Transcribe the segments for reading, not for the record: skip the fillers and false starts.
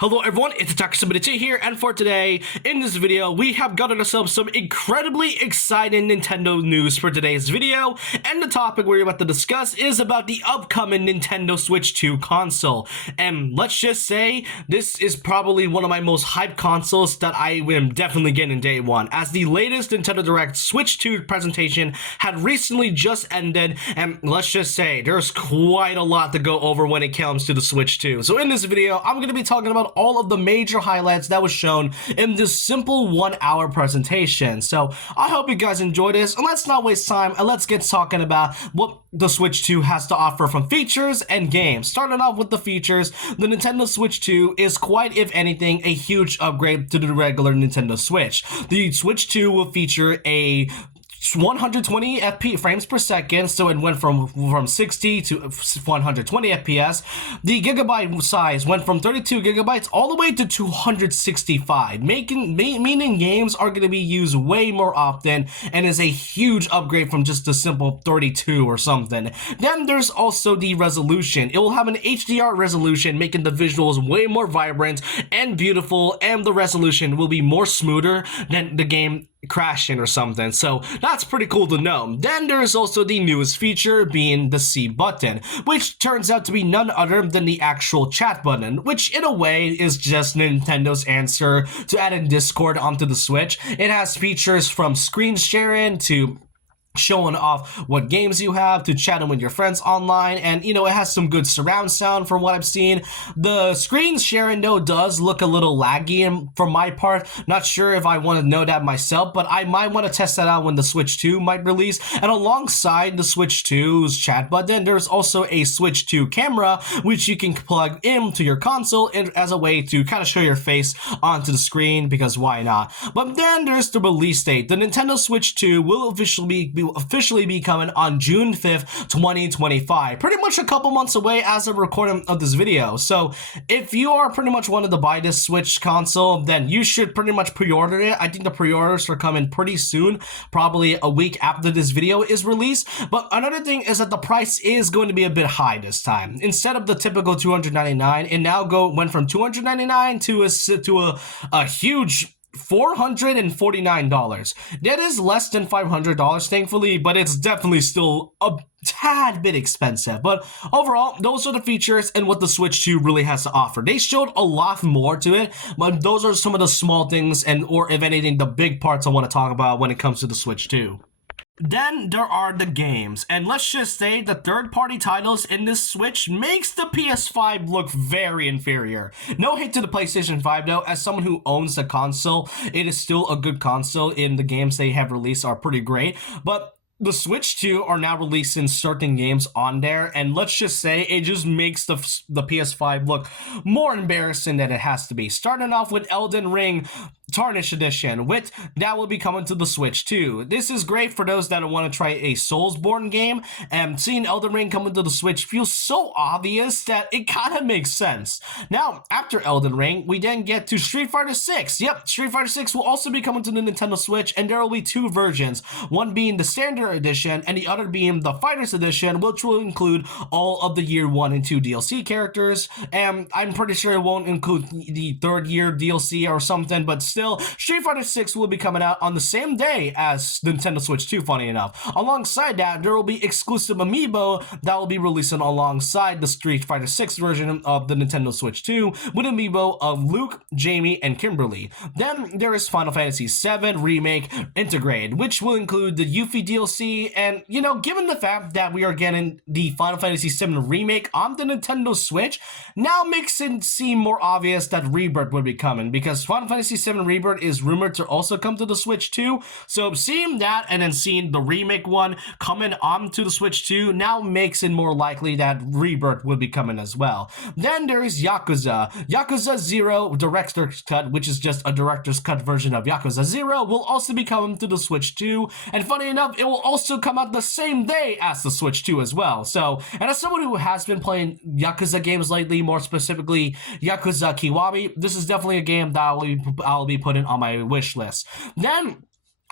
Hello everyone, it's Attacker72 here, and for today, in this video, we have gotten ourselves some incredibly exciting Nintendo news for today's video, and the topic we're about to discuss is about the upcoming Nintendo Switch 2 console. And let's just say, this is probably one of my most hyped consoles that I am definitely getting day one, as the latest Nintendo Direct Switch 2 presentation had recently just ended, and let's just say, there's quite a lot to go over when it comes to the Switch 2. So in this video, I'm going to be talking about all of the major highlights that was shown in this simple 1-hour presentation. So I hope you guys enjoyed this, and let's not waste time and let's get talking about what the Switch 2 has to offer from features and games. Starting off with the features, the Nintendo Switch 2 is quite, if anything, a huge upgrade to the regular Nintendo Switch. The Switch 2 will feature a 120 frames per second, so it went from 60 to 120 FPS. The gigabyte size went from 32 gigabytes all the way to 265, meaning games are going to be used way more often, and is a huge upgrade from just a simple 32 or something. Then there's also the resolution. It will have an HDR resolution, making the visuals way more vibrant and beautiful, and the resolution will be more smoother than the game crashing or something, so that's pretty cool to know. Then there's also the newest feature, being the C button, which turns out to be none other than the actual chat button, which in a way is just Nintendo's answer to adding Discord onto the Switch. It has features from screen sharing to showing off what games you have, to chatting with your friends online, and it has some good surround sound from what I've seen. The screen sharing though does look a little laggy, and for my part, not sure if I want to know that myself, but I might want to test that out when the Switch 2 might release. And alongside the Switch 2's chat button, there's also a Switch 2 camera, which you can plug into your console as a way to kind of show your face onto the screen, because why not? But then there's the release date. The Nintendo Switch 2 will officially be coming on June 5th, 2025. Pretty much a couple months away as of recording of this video. So if you are pretty much wanted to buy this Switch console, then you should pretty much pre-order it. I think the pre-orders are coming pretty soon, probably a week after this video is released. But another thing is that the price is going to be a bit high this time. Instead of the typical $299, it now went from $299 to a huge $449. That is less than $500, thankfully, but it's definitely still a tad bit expensive. But overall, those are the features and what the Switch 2 really has to offer. They showed a lot more to it, but those are some of the small things, and or if anything, the big parts I want to talk about when it comes to the Switch 2. Then there are the games, and let's just say the third-party titles in this Switch makes the PS5 look very inferior. No hate to the PlayStation 5 though, as someone who owns the console, it is still a good console, and the games they have released are pretty great, but the Switch 2 are now releasing certain games on there, and let's just say it just makes the PS5 look more embarrassing than it has to be. Starting off with Elden Ring Tarnished Edition, that will be coming to the Switch 2. This is great for those that want to try a Soulsborne game, and seeing Elden Ring coming to the Switch feels so obvious that it kind of makes sense. Now, after Elden Ring, we then get to Street Fighter 6. Yep, Street Fighter 6 will also be coming to the Nintendo Switch, and there will be two versions, one being the Standard Edition and the other being the Fighters Edition, which will include all of the Year 1 and 2 DLC characters, and I'm pretty sure it won't include the third year DLC or something, but still, Street Fighter 6 will be coming out on the same day as Nintendo Switch 2, funny enough. Alongside that, there will be exclusive amiibo that will be releasing alongside the Street Fighter 6 version of the Nintendo Switch 2, with amiibo of Luke, Jamie, and Kimberly. Then there is Final Fantasy VII Remake Integrated, which will include the Yuffie DLC, and given the fact that we are getting the Final Fantasy VII Remake on the Nintendo Switch, now makes it seem more obvious that Rebirth will be coming, because Final Fantasy VII Rebirth is rumored to also come to the Switch 2, so seeing that and then seeing the remake one coming onto the Switch 2 now makes it more likely that Rebirth will be coming as well. Then there is Yakuza 0 Director's Cut, which is just a Director's Cut version of Yakuza 0, will also be coming to the Switch 2, and funny enough, it will also come out the same day as the Switch 2 as well. So, and as someone who has been playing Yakuza games lately, more specifically Yakuza Kiwami, this is definitely a game that I'll be putting on my wish list. Then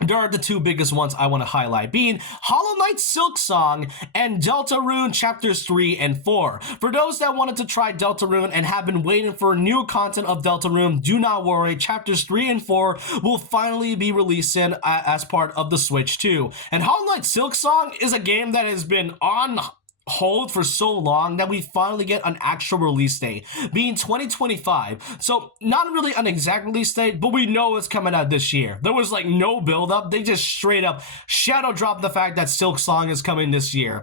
there are the two biggest ones I want to highlight, being Hollow Knight Silksong and Deltarune Chapters 3 and 4. For those that wanted to try Deltarune and have been waiting for new content of Deltarune, do not worry, Chapters 3 and 4 will finally be releasing as part of the Switch 2. And Hollow Knight Silksong is a game that has been on hold for so long that we finally get an actual release date, being 2025. So not really an exact release date, but we know it's coming out this year. There was like no build up. They just straight up shadow dropped the fact that Silksong is coming this year.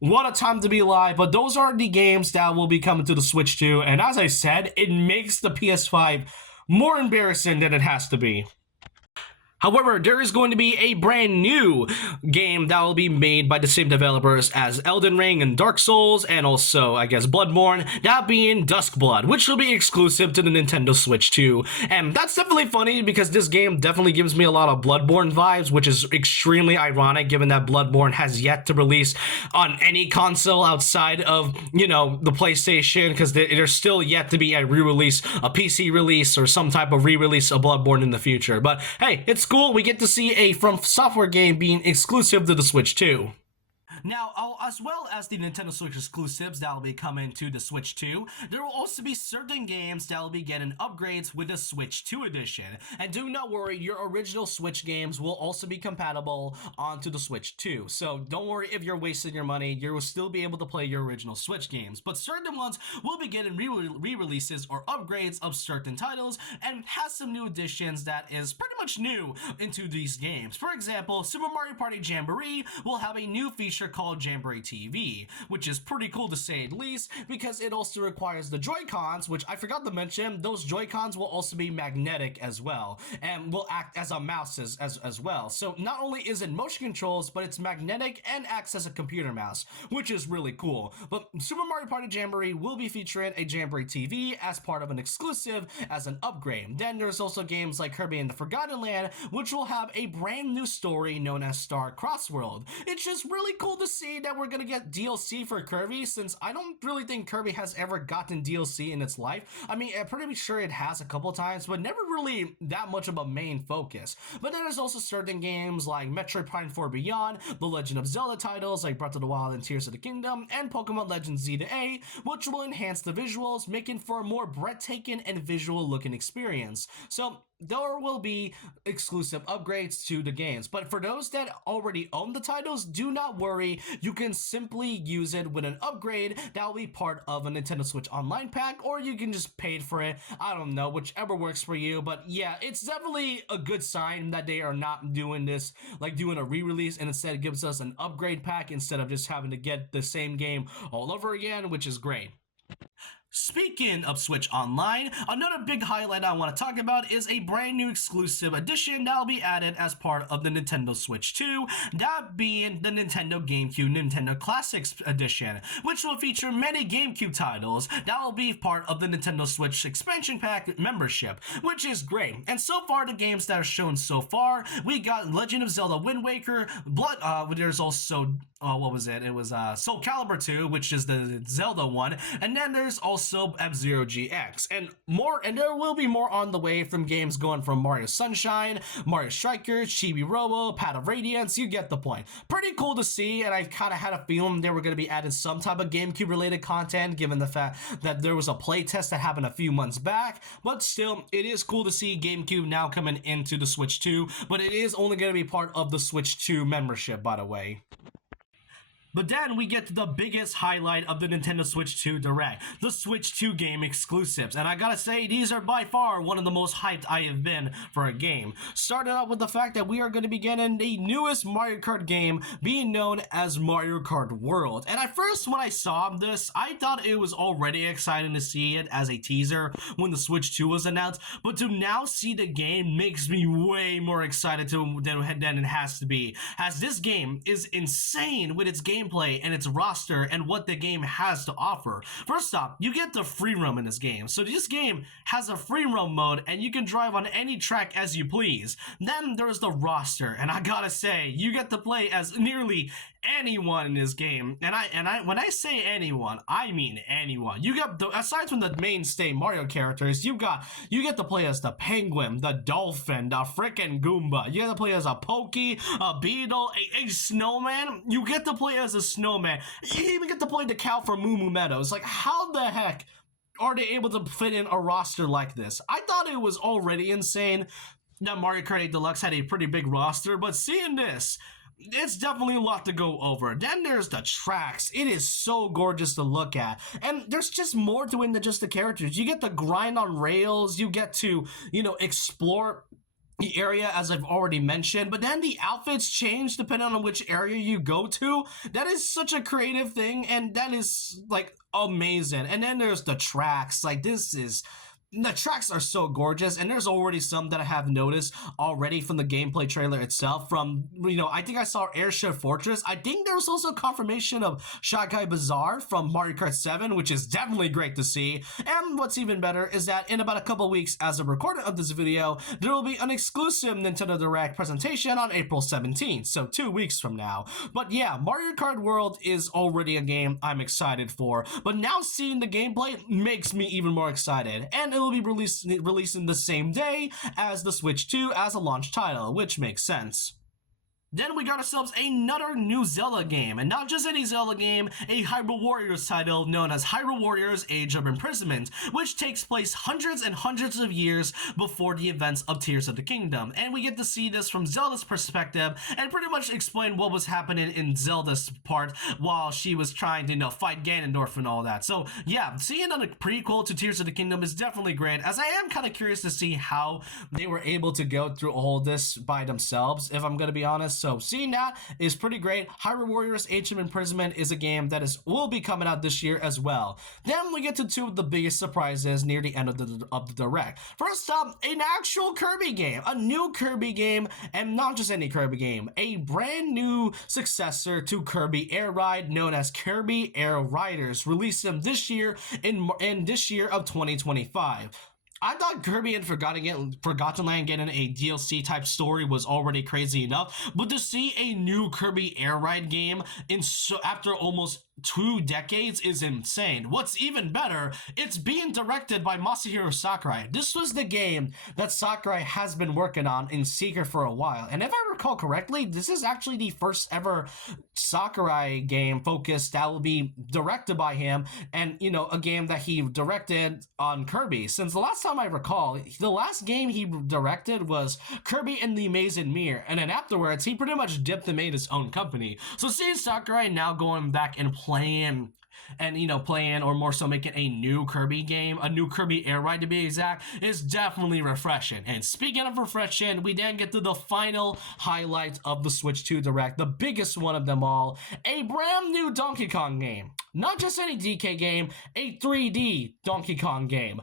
What a time to be alive, but those are the games that will be coming to the Switch 2, and as I said, it makes the PS5 more embarrassing than it has to be. However, there is going to be a brand new game that will be made by the same developers as Elden Ring and Dark Souls, and also, I guess, Bloodborne, that being Duskblood, which will be exclusive to the Nintendo Switch 2. And that's definitely funny because this game definitely gives me a lot of Bloodborne vibes, which is extremely ironic given that Bloodborne has yet to release on any console outside of, you know, the PlayStation, because there's still yet to be a re-release, a PC release, or some type of re-release of Bloodborne in the future. But hey, it's cool. We get to see a From Software game being exclusive to the Switch 2. Now, as well as the Nintendo Switch exclusives that will be coming to the Switch 2, there will also be certain games that will be getting upgrades with the Switch 2 edition. And do not worry, your original Switch games will also be compatible onto the Switch 2. So don't worry if you're wasting your money, you will still be able to play your original Switch games. But certain ones will be getting re-releases or upgrades of certain titles and has some new additions that is pretty much new into these games. For example, Super Mario Party Jamboree will have a new feature called Jamboree TV, which is pretty cool to say the least, because it also requires the Joy-Cons, which I forgot to mention, those Joy-Cons will also be magnetic as well, and will act as a mouse as well. So not only is it motion controls, but it's magnetic and acts as a computer mouse, which is really cool. But Super Mario Party Jamboree will be featuring a Jamboree TV as part of an exclusive as an upgrade. Then there's also games like Kirby and the Forgotten Land, which will have a brand new story known as Star Cross World. It's just really cool to see that we're gonna get DLC for Kirby, since I don't really think Kirby has ever gotten DLC in its life. I mean, I'm pretty sure it has a couple times, but never really that much of a main focus. But then there's also certain games like Metroid Prime 4 Beyond, the Legend of Zelda titles like Breath of the Wild and Tears of the Kingdom, and Pokemon Legends Z to A, which will enhance the visuals, making for a more breathtaking and visual looking experience. So there will be exclusive upgrades to the games, but for those that already own the titles, do not worry, you can simply use it with an upgrade that will be part of a Nintendo Switch Online pack, or you can just pay for it. I don't know, whichever works for you. But yeah, it's definitely a good sign that they are not doing this, like doing a re-release, and instead gives us an upgrade pack instead of just having to get the same game all over again, which is great. Speaking of Switch Online, another big highlight I want to talk about is a brand new exclusive edition that will be added as part of the Nintendo Switch 2, that being the Nintendo GameCube Nintendo Classics Edition, which will feature many GameCube titles that will be part of the Nintendo Switch expansion pack membership, which is great. And so far, the games that are shown so far, we got Legend of Zelda Wind Waker, there's also what was it? It was Soul Calibur 2, which is the Zelda one, and then there's also F-Zero GX, and there will be more on the way, from games going from Mario Sunshine, Mario Strikers, Chibi Robo, Path of Radiance. You get the point. Pretty cool to see, and I kind of had a feeling they were going to be adding some type of GameCube related content, given the fact that there was a playtest that happened a few months back. But still, it is cool to see GameCube now coming into the Switch 2, but it is only going to be part of the Switch 2 membership, by the way. But then we get to the biggest highlight of the Nintendo Switch 2 Direct, the Switch 2 game exclusives. And I gotta say, these are by far one of the most hyped I have been for a game. Started out with the fact that we are going to be getting the newest Mario Kart game, being known as Mario Kart World. And at first, when I saw this, I thought it was already exciting to see it as a teaser when the Switch 2 was announced. But to now see the game makes me way more excited than it has to be, as this game is insane with its gameplay and its roster and what the game has to offer. First off, you get the free roam in this game. So this game has a free roam mode and you can drive on any track as you please. Then there's the roster, and I gotta say, you get to play as nearly anyone in this game, and I when I say anyone, I mean anyone. You got aside from the mainstay Mario characters, you get to play as the penguin, the dolphin, the frickin' Goomba. You get to play as a Pokey, a beetle, a snowman. You get to play as a snowman. You even get to play the cow from Moo Moo Meadows. Like, how the heck are they able to fit in a roster like this? I thought it was already insane that Mario Kart 8 Deluxe had a pretty big roster, but seeing this, it's definitely a lot to go over. Then there's the tracks. It is so gorgeous to look at. And there's just more to it than just the characters. You get to grind on rails. You get to, explore the area, as I've already mentioned, but then the outfits change depending on which area you go to. That is such a creative thing, and that is, like, amazing. And then there's the tracks. Like, the tracks are so gorgeous, and there's already some that I have noticed already from the gameplay trailer itself. From, I think I saw Airship Fortress. I think there was also confirmation of Shakai Bazaar from Mario Kart 7, which is definitely great to see. And what's even better is that in about a couple weeks, as of recording of this video, there will be an exclusive Nintendo Direct presentation on April 17th, so 2 weeks from now. But yeah, Mario Kart World is already a game I'm excited for, but now seeing the gameplay makes me even more excited. And it will be releasing the same day as the Switch 2 as a launch title, which makes sense. Then we got ourselves another new Zelda game, and not just any Zelda game, a Hyrule Warriors title known as Hyrule Warriors Age of Imprisonment, which takes place hundreds and hundreds of years before the events of Tears of the Kingdom. And we get to see this from Zelda's perspective and pretty much explain what was happening in Zelda's part while she was trying to, fight Ganondorf and all that. So yeah, seeing a prequel to Tears of the Kingdom is definitely great, as I am kind of curious to see how they were able to go through all this by themselves, if I'm going to be honest. So seeing that is pretty great. Hyrule Warriors Age of Imprisonment is a game that will be coming out this year as well. Then we get to two of the biggest surprises near the end of the Direct. First up, an actual Kirby game. A new Kirby game, and not just any Kirby game. A brand new successor to Kirby Air Ride known as Kirby Air Riders, releasing this year in this year of 2025. I thought Kirby and Forgotten Land getting a DLC type story was already crazy enough, but to see a new Kirby Air Ride game after almost 2 decades is insane. What's even better, it's being directed by Masahiro Sakurai. This was the game that Sakurai has been working on in secret for a while, and if I recall correctly, this is actually the first ever Sakurai game focused that will be directed by him, and a game that he directed on Kirby. Since the last time I recall, the last game he directed was Kirby and the Amazing Mirror, and then afterwards he pretty much dipped and made his own company. So seeing Sakurai now going back and playing or more so making a new Kirby game, a new Kirby Air Ride to be exact, is definitely refreshing. And speaking of refreshing, we then get to the final highlight of the Switch 2 Direct, the biggest one of them all, a brand new Donkey Kong game. Not just any DK game, a 3D Donkey Kong game.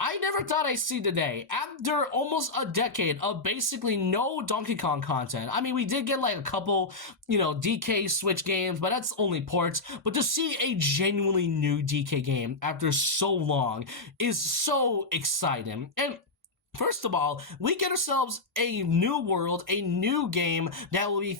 I never thought I'd see today, after almost a decade of basically no Donkey Kong content. I mean, we did get like a couple, DK Switch games, but that's only ports. But to see a genuinely new DK game after so long is so exciting. And first of all, we get ourselves a new world, a new game that really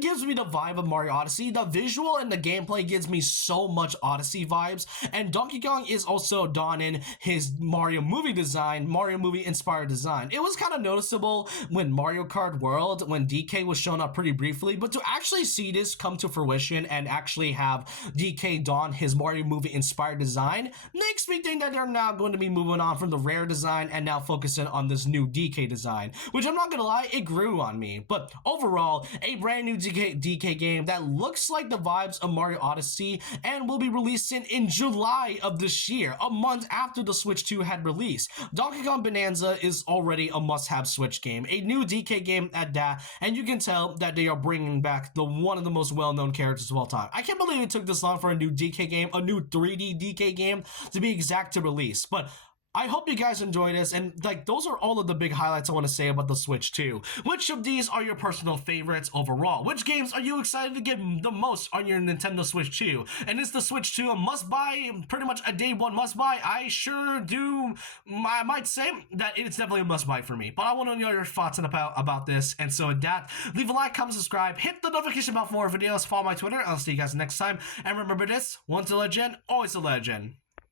gives me the vibe of Mario Odyssey. The visual and the gameplay gives me so much Odyssey vibes, and Donkey Kong is also donning his Mario movie inspired design. It was kind of noticeable when Mario Kart World, when DK was shown up pretty briefly, but to actually see this come to fruition and actually have DK don his Mario movie inspired design makes me think that they're now going to be moving on from the rare design and now focusing on this new DK design, which I'm not gonna lie, it grew on me. But overall, a brand new DK game that looks like the vibes of Mario Odyssey and will be releasing in July of this year, a month after the Switch 2 had released. Donkey Kong Bonanza is already a must-have Switch game, a new DK game at that, and you can tell that they are bringing back one of the most well-known characters of all time. I can't believe it took this long for a new DK game, a new 3D DK game to be exact, to release, but I hope you guys enjoyed this, and like those are all of the big highlights I want to say about the Switch 2. Which of these are your personal favorites overall? Which games are you excited to get the most on your Nintendo Switch 2? And is the Switch 2 a must-buy, pretty much a day one must-buy? I sure do. I might say that it's definitely a must-buy for me, but I want to know your thoughts about this. And so with that, leave a like, comment, subscribe, hit the notification bell for more videos, follow my Twitter. I'll see you guys next time. And remember this: once a legend, always a legend.